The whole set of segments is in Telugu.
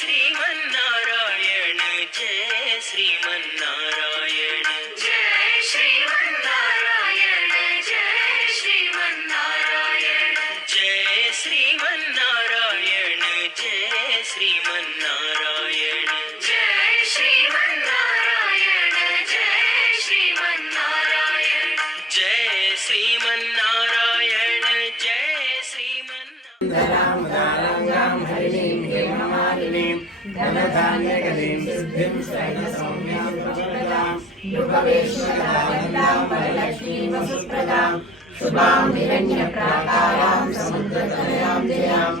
श्रीमन्नारायण। जय श्रीमन्नारायण। जय श्रीमन्नारायण जय श्रीमन्नारायण। जय श्रीमन्नारायण जय श्रीमन्नारायण। जय श्रीमन्नारायण जय श्रीमन्नारायण। जय श्रीमन्नारायण वारिणीम् धनधान्यगतिम् सिद्धिं सैनसौम्यां प्रवरदाम् युगवेश्वरानन्दाम् परलक्ष्मीं वसुप्रदाम् शुभां हिरण्यप्राकारां समुद्रतनयां जयाम्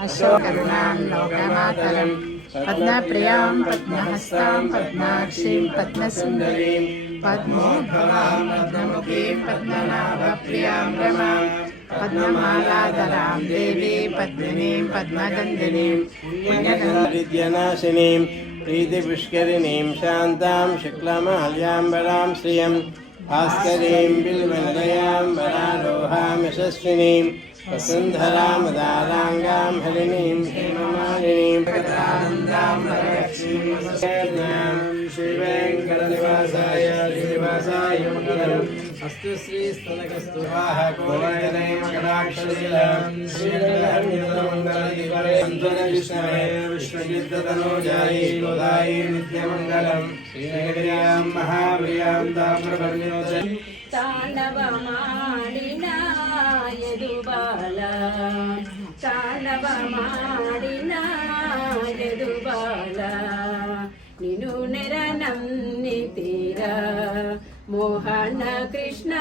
अशोकरुणां लोकमातरं पद्मप्रियाँ, पद्महस्तां, पद्माक्षीं, पद्मसुन्दरीं। पद्मोद्भवां पद्ममुखीं, पद्मनाभप्रियाँ रमां। पद्ममालाधरां देवी, पद्मिनीं, पद्मगन्धिनीं। पुण्यविद्यनाशिनीं प्रीतिपुष्करिणीं, शान्तां, शुक्लमाल्याम्बरां श्रियं। भास्करीं यशस्विनीं। वसुन्धरां दाराङ्गां हरिणीं हेममालिनीं श्रीवेङ्कटनिवासाय श्रीनिवासाय मङ्गलम् अस्तु श्रीस्तनकस्तुवाः कोलकदैमकटाक्षशीलं श्रीमङ्गलदिवरेन्द्रविष्णवे विष्णुयुद्धतनोजायै गोदायै नित्यमङ्गलं श्रीनगर्यां महाप्रियां ताम्रपर्णोदयं ताण्डवमालिना లేదు బాల తాళవ మాడిన ఎదు బాల. నిను నెరనమ్ని తీర మోహన కృష్ణ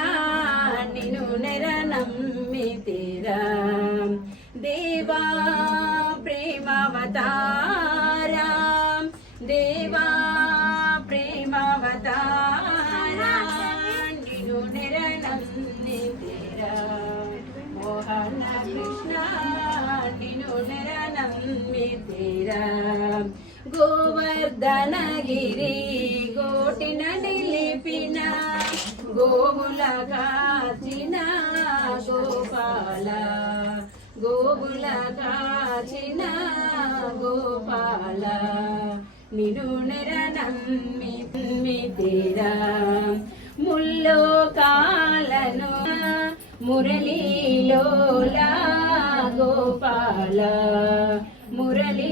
నిను నెరనమ్మి తీర. దేవా ప్రేమవతార దేవా ప్రేమవతార నిను నెరనమ్ని తీర. कृष्णा दिनु नरनम्मे तेरा గోవర్ధనగిరి గోటిన నిలిపిన గోగుల కాచిన గోపాల. గోగుల కాచిన గోపాల. నిరు నెర నమ్మి ముల్లో ముల్లోకా మురళీలోలా గోపాల మురళీ